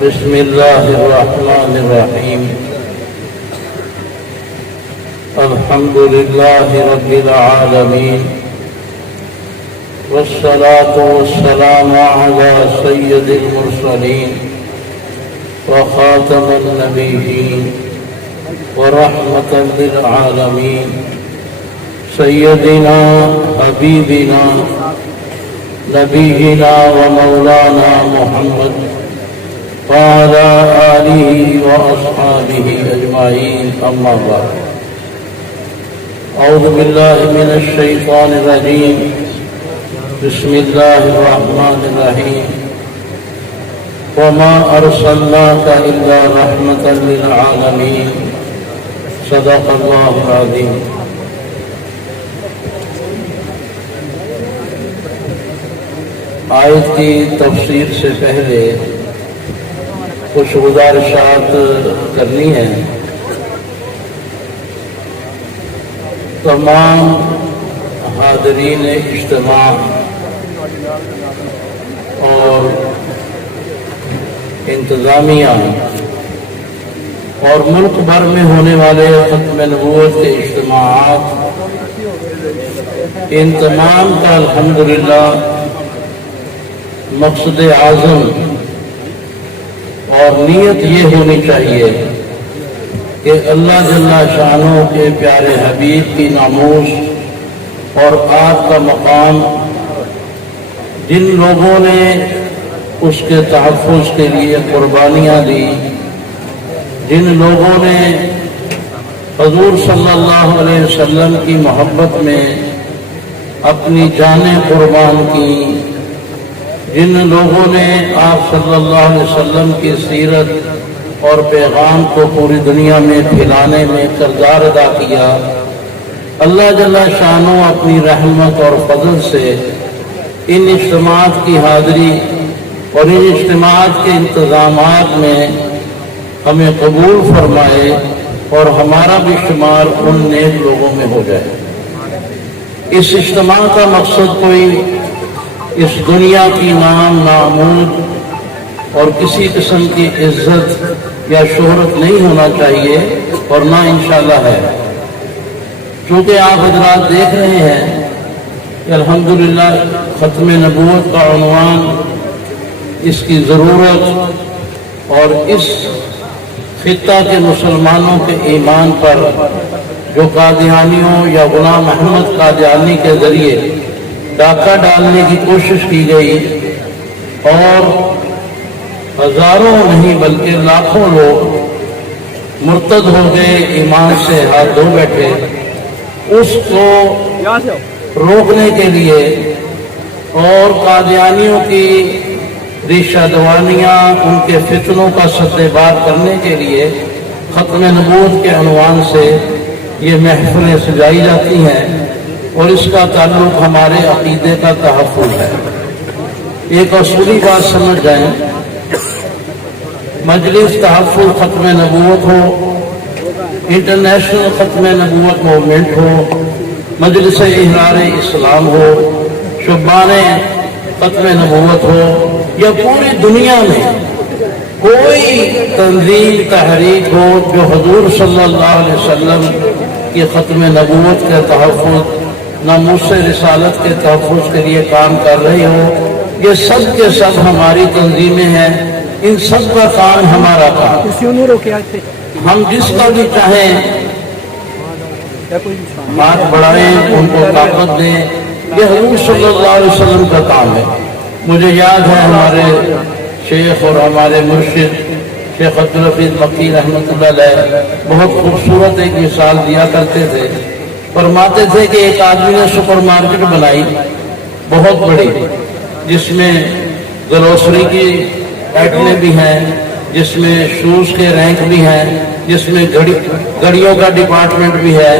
بسم الله الرحمن الرحيم. الحمد لله رب العالمين، والصلاة والسلام على سيد المرسلين وخاتم النبيين ورحمة للعالمين سيدنا حبيبنا نبينا ومولانا محمد وعلى آله وأصحابه أجمعين، أما بعد. أعوذ بالله من الشيطان الرجيم. بسم الله الرحمن الرحيم. وما أرسلناك إلا رحمة للعالمين. صدق الله العظيم. آیت کی تفسیر سے پہلے کچھ گزارشات کرنی ہے. تمام حاضرین اجتماع اور انتظامیہ اور ملک بھر میں ہونے والے ختم نبوت کے اجتماعات، ان تمام کا الحمدللہ مقصد اعظم اور نیت یہ ہونی چاہیے کہ اللہ جل شانہ کے پیارے حبیب کی ناموس اور آپ کا مقام، جن لوگوں نے اس کے تحفظ کے لیے قربانیاں دی، جن لوگوں نے حضور صلی اللہ علیہ وسلم کی محبت میں اپنی جانیں قربان کی، جن لوگوں نے آپ صلی اللہ علیہ وسلم کی سیرت اور پیغام کو پوری دنیا میں پھیلانے میں کردار ادا کیا، اللہ جل شانہ اپنی رحمت اور فضل سے ان اجتماعات کی حاضری اور ان اجتماعات کے انتظامات میں ہمیں قبول فرمائے اور ہمارا بھی شمار ان نیک لوگوں میں ہو جائے. اس اجتماع کا مقصد کوئی اس دنیا کی نام نامود اور کسی قسم کی عزت یا شہرت نہیں ہونا چاہیے، اور نہ انشاءاللہ ہے. چونکہ آپ حضرات دیکھ رہے ہیں کہ الحمدللہ ختم نبوت کا عنوان، اس کی ضرورت اور اس خطہ کے مسلمانوں کے ایمان پر جو قادیانیوں یا غلام احمد قادیانی کے ذریعے ڈاکہ ڈالنے کی کوشش کی گئی اور ہزاروں نہیں بلکہ لاکھوں لوگ مرتد ہو گئے، ایمان سے ہاتھ دھو بیٹھے، اس کو روکنے کے لیے اور قادیانیوں کی ریشہ دوانیاں، ان کے فتنوں کا سدے بار کرنے کے لیے ختم نبوت کے عنوان سے یہ محفلیں سجائی جاتی ہیں، اور اس کا تعلق ہمارے عقیدے کا تحفظ ہے. ایک اصولی بات سمجھ جائیں، مجلس تحفظ ختم نبوت ہو، انٹرنیشنل ختم نبوت موومنٹ ہو، مجلس احرار اسلام ہو، شبان ختم نبوت ہو، یا پوری دنیا میں کوئی تنظیم تحریک ہو جو حضور صلی اللہ علیہ وسلم کی ختم نبوت کے تحفظ، ناموس رسالت کے تحفظ کے لیے کام کر رہی ہو، یہ سب کے سب ہماری تنظیمیں ہیں. ان سب کا کام ہمارا کام، ہم جس کا بھی چاہیں ہاتھ بڑھائیں، ان کو طاقت دیں، یہ حضور صلی اللہ علیہ وسلم کا کام ہے. مجھے یاد ہے ہمارے شیخ اور ہمارے مرشد شیخ عبدالحفیظ مکی رحمۃ اللہ علیہ بہت خوبصورت ایک مثال دیا کرتے تھے. فرماتے تھے کہ ایک آدمی نے سپر مارکیٹ بنائی بہت بڑی، جس میں گروسری کی آئٹمیں بھی ہیں، جس میں شوز کے رینک بھی ہیں، جس میں گھڑیوں کا ڈپارٹمنٹ بھی ہے،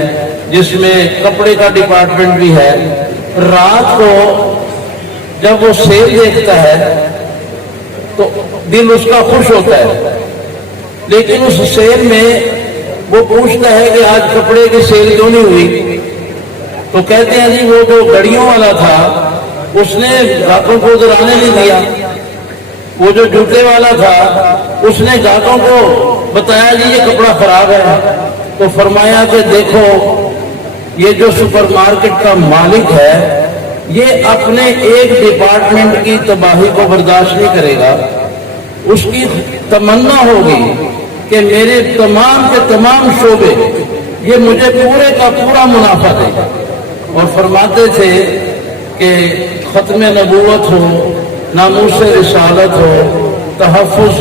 جس میں کپڑے کا ڈپارٹمنٹ بھی ہے. رات کو جب وہ سیل دیکھتا ہے تو دل اس کا خوش ہوتا ہے، لیکن اس سیل میں وہ پوچھتا ہے کہ آج کپڑے کی سیل کیوں نہیں ہوئی؟ تو کہتے ہیں جی وہ جو گھڑیوں والا تھا اس نے گاہکوں کو ادھر آنے نہیں دیا، وہ جو جوتے والا تھا اس نے گاہکوں کو بتایا جی یہ کپڑا خراب ہے، تو فرمایا کہ دیکھو یہ جو سپر مارکیٹ کا مالک ہے یہ اپنے ایک ڈپارٹمنٹ کی تباہی کو برداشت نہیں کرے گا، اس کی تمنا ہوگی کہ میرے تمام کے تمام شعبے یہ مجھے پورے کا پورا منافع دے گا۔ اور فرماتے تھے کہ ختم نبوت ہو، ناموس رسالت ہو، تحفظ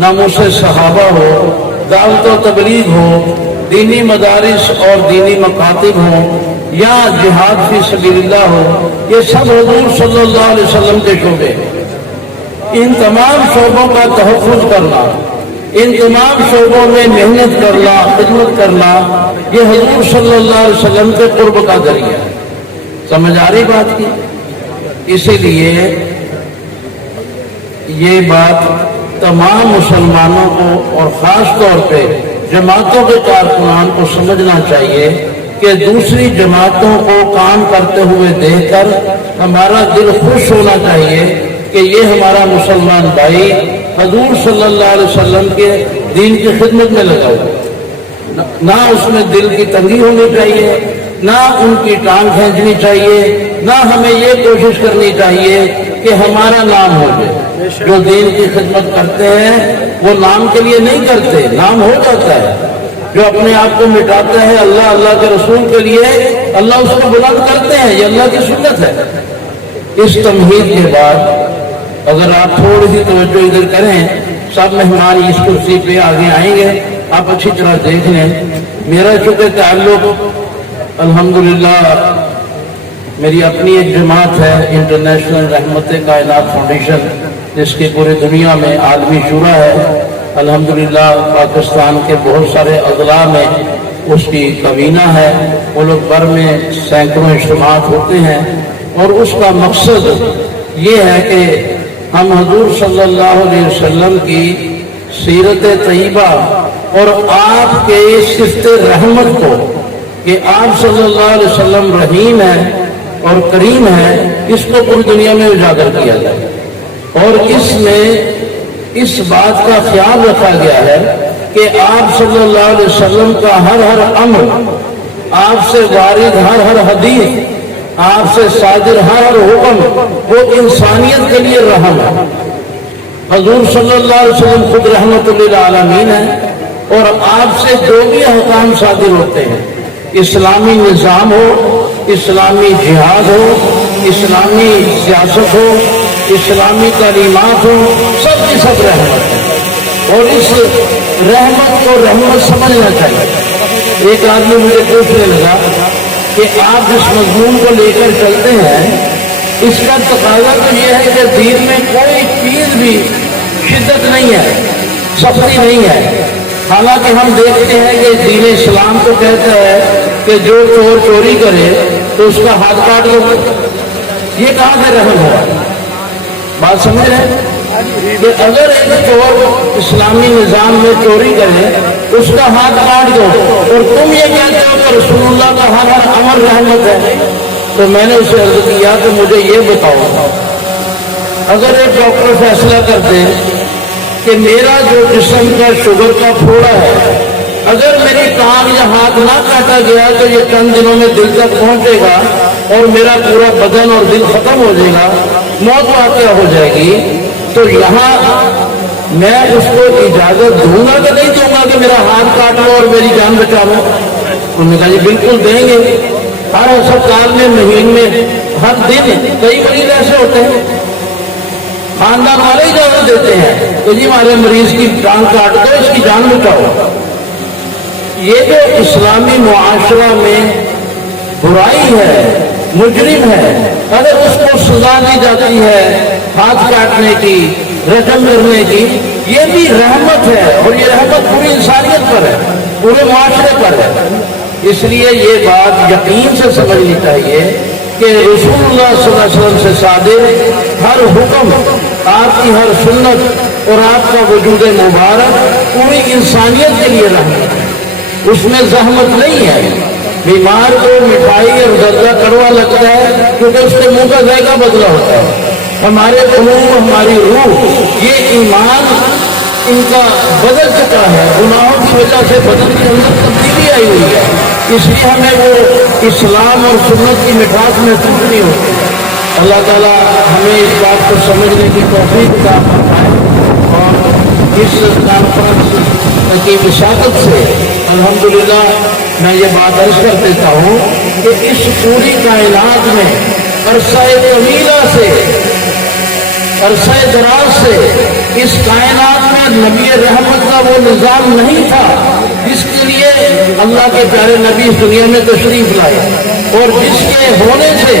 ناموس صحابہ ہو، دعوت و تبلیغ ہو، دینی مدارس اور دینی مکاتب ہوں، یا جہاد فی سبیل اللہ ہو، یہ سب حضور صلی اللہ علیہ وسلم کے شعبے ہیں۔ ان تمام شعبوں کا تحفظ کرنا، ان تمام شعبوں میں محنت کرنا، خدمت کرنا، یہ حضور صلی اللہ علیہ وسلم کے قرب کا ذریعہ ہے۔ سمجھ آ رہی بات کی؟ اسی لیے یہ بات تمام مسلمانوں کو اور خاص طور پہ جماعتوں کے کارکنان کو سمجھنا چاہیے کہ دوسری جماعتوں کو کام کرتے ہوئے دیکھ کر ہمارا دل خوش ہونا چاہیے کہ یہ ہمارا مسلمان بھائی حضور صلی اللہ علیہ وسلم کے دین کی خدمت میں لگا ہوا، نہ اس میں دل کی تنگی ہونی چاہیے، نہ ان کی ٹانگ کھینچنی چاہیے، نہ ہمیں یہ کوشش کرنی چاہیے کہ ہمارا نام ہو جائے۔ جو دین کی خدمت کرتے ہیں وہ نام کے لیے نہیں کرتے، نام ہو جاتا ہے۔ جو اپنے آپ کو مٹاتا ہے اللہ اللہ کے رسول کے لیے، اللہ اس کو بلند کرتے ہیں، یہ اللہ کی سنت ہے۔ اس تمہید کے بعد اگر آپ تھوڑی سی توجہ ادھر کریں، سب مہمان اس کرسی پہ آگے آئیں گے، آپ اچھی طرح دیکھ لیں۔ میرا چونکہ تعلق الحمدللہ میری اپنی ایک جماعت ہے انٹرنیشنل رحمت کائنات فاؤنڈیشن، جس کی پوری دنیا میں عالمی شورا ہے۔ الحمدللہ پاکستان کے بہت سارے اضلاع میں اس کی کابینہ ہے، ملک بھر میں سینکڑوں اجتماعات ہوتے ہیں، اور اس کا مقصد یہ ہے کہ ہم حضور صلی اللہ علیہ وسلم کی سیرت طیبہ اور آپ کے صفت رحمت کو، کہ آپ صلی اللہ علیہ وسلم رحیم ہے اور کریم ہے، اس کو پوری دنیا میں اجاگر کیا جائے۔ اور اس میں اس بات کا خیال رکھا گیا ہے کہ آپ صلی اللہ علیہ وسلم کا ہر ہر امر، آپ سے وارد ہر ہر حدیث، آپ سے صادر ہر ہر حکم وہ انسانیت کے لیے رحم ہے۔ حضور صلی اللہ علیہ وسلم خود رحمت للعالمین ہے، اور آپ سے جو بھی احکام صادر ہوتے ہیں، اسلامی نظام ہو، اسلامی جہاد ہو، اسلامی سیاست ہو، اسلامی تعلیمات ہو، سب کی سب رحمت ہے، اور اس رحمت کو رحمت سمجھنا چاہیے۔ ایک آدمی مجھے پوچھنے لگا کہ آپ جس مضمون کو لے کر چلتے ہیں، اس کا تقاضا تو یہ ہے کہ دین میں کوئی چیز بھی شدت نہیں ہے، سختی نہیں ہے۔ حالانکہ ہم دیکھتے ہیں کہ دین اسلام تو کہتا ہے کہ جو چور چوری کرے تو اس کا ہاتھ کاٹ دو۔ یہ کہاں سے رحم ہوا؟ بات سمجھ رہے ہیں کہ اگر ایک چور اسلامی نظام میں چوری کرے اس کا ہاتھ کاٹ دو، اور تم یہ کہتے ہو کہ رسول اللہ کا ہر ہر امر رحمت ہے، تو میں نے اسے عرض کیا کہ مجھے یہ بتاؤ، اگر ایک ڈاکٹر فیصلہ کر دے کہ میرا جو جسم کا شوگر کا پھوڑا ہے، اگر میری ٹانگ یا ہاتھ نہ کاٹا گیا تو یہ چند دنوں میں دل تک پہنچے گا اور میرا پورا بدن اور دل ختم ہو جائے گا، موت واقع ہو جائے گی، تو یہاں میں اس کو اجازت دوں گا کہ نہیں دوں گا کہ میرا ہاتھ کاٹ لو اور میری جان بچا لو؟ انہوں نے کہا جی بالکل دیں گے۔ ہر اسپتال میں مہینے میں ہر دن کئی مریض ایسے ہوتے ہیں، خاندان والے اجازت دیتے ہیں کہ جی ہمارے مریض کی ٹانگ کاٹ دو، اس کی جان بچاؤ۔ یہ جو اسلامی معاشرہ میں برائی ہے، مجرم ہے، اگر اس کو سزا دی جاتی ہے ہاتھ کاٹنے کی، رجم کرنے کی، یہ بھی رحمت ہے، اور یہ رحمت پوری انسانیت پر ہے، پورے معاشرے پر ہے۔ اس لیے یہ بات یقین سے سمجھنی چاہیے کہ رسول اللہ صلی اللہ علیہ وسلم سے صادر ہر حکم، آپ کی ہر سنت اور آپ کا وجود مبارک پوری انسانیت کے لیے رحمت ہے، اس میں زحمت نہیں ہے۔ بیمار کو مٹھائی اور درجہ کڑوا لگتا ہے کیونکہ اس کے منہ کا ذائقہ بدلا ہوتا ہے۔ ہمارے قلوب، ہماری روح، یہ ایمان ان کا بدل چکا ہے، گناہوں کی وجہ سے بدن کے اندر تبدیلی آئی ہوئی ہے، اس لیے ہمیں وہ اسلام اور سنت کی مٹھاس محسوس نہیں ہوتی۔ اللہ تعالیٰ ہمیں اس بات کو سمجھنے کی توفیق عطا فرمائے، اور اس کانفرنس کی وساطت سے الحمدللہ میں یہ بات عرض کر دیتا ہوں کہ اس پوری کائنات میں عرصہ طویلہ سے، عرصہ دراز سے اس کائنات میں نبی رحمت کا وہ نظام نہیں تھا جس کے لیے اللہ کے پیارے نبی اس دنیا میں تشریف لائے، اور جس کے ہونے سے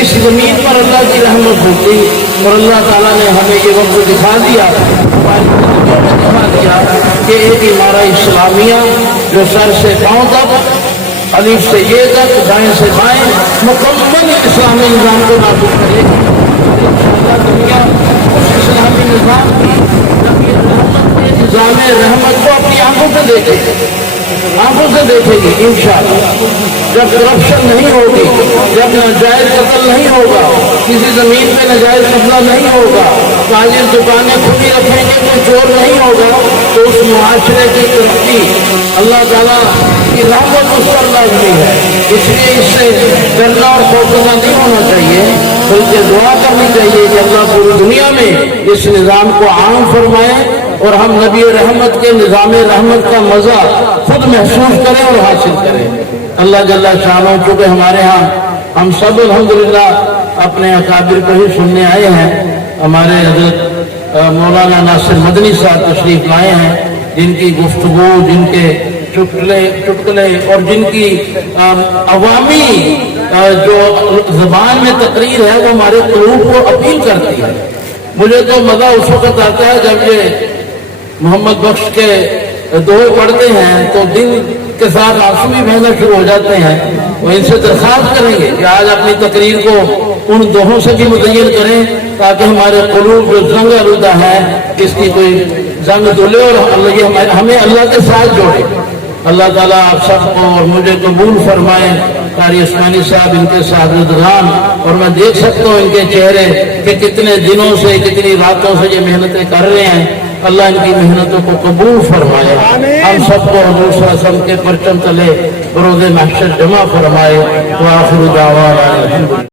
اس زمین پر اللہ کی رحمت ہوتی، اور اللہ تعالیٰ نے ہمیں یہ وقت دکھا دیا، دکھا دیا کہ ایک امارہ اسلامیہ جو سر سے پاؤں تک، الف سے یہ تک، دائیں سے بائیں مکمل اسلامی نظام کو نافذ کرے گی۔ دنیا اس اسلامی نظام کی نبی رحمت کے نظام رحمت کو اپنی آنکھوں سے دیکھے گی، آنکھوں سے دیکھے گی انشاءاللہ۔ جب کرپشن نہیں ہوگی، جب ناجائز قتل نہیں ہوگا، کسی زمین پہ ناجائز قبضہ نہیں ہوگا، تاجر دکانیں کھلی رکھیں گے، کوئی چور نہیں ہوگا، تو اس معاشرے کی ترقی اللہ تعالیٰ کی رحمت اس پر لازمی ہے۔ اس لیے اس سے ڈرنا اور خوفزدہ نہیں ہونا چاہیے، بلکہ دعا کرنی چاہیے کہ اللہ پوری دنیا میں اس نظام کو عام فرمائے، اور ہم نبی رحمت کے نظام رحمت کا مزہ خود محسوس کریں اور حاصل کریں۔ اللہ جل شانہ، چونکہ ہمارے ہاں ہم سب الحمدللہ اپنے اکابر کو ہی سننے آئے ہیں، ہمارے حضرت مولانا ناصر مدنی صاحب تشریف لائے ہیں، جن کی گفتگو، جن کے چٹکلے اور جن کی عوامی جو زبان میں تقریر ہے وہ ہمارے قلوب کو اپیل کرتی ہے۔ مجھے تو مزہ اس وقت آتا ہے جب یہ محمد بخش کے دوہے پڑھتے ہیں تو دل کے ساتھ آنسو بھی بہنا شروع ہو جاتے ہیں۔ وہ ان سے درخواست کریں گے کہ آج اپنی تقریر کو ان دوہوں سے بھی مزین کریں تاکہ ہمارے قلوب جو زنگ آلودہ ہے اس کی کوئی زنگ دھلے، اور یہ ہمیں اللہ کے ساتھ جوڑے۔ اللہ تعالیٰ آپ سب کو اور مجھے قبول فرمائے۔ قاری عثمانی صاحب ان کے ساتھ رضوان، اور میں دیکھ سکتا ہوں ان کے چہرے کہ کتنے دنوں سے، کتنی راتوں سے یہ محنتیں کر رہے ہیں۔ اللہ ان کی محنتوں کو قبول فرمائے، ہم سب کو حضور صلی اللہ علیہ وسلم کے پرچم تلے بروز محشر جمع فرمائے۔ وآخر دعوانا الحمدللہ۔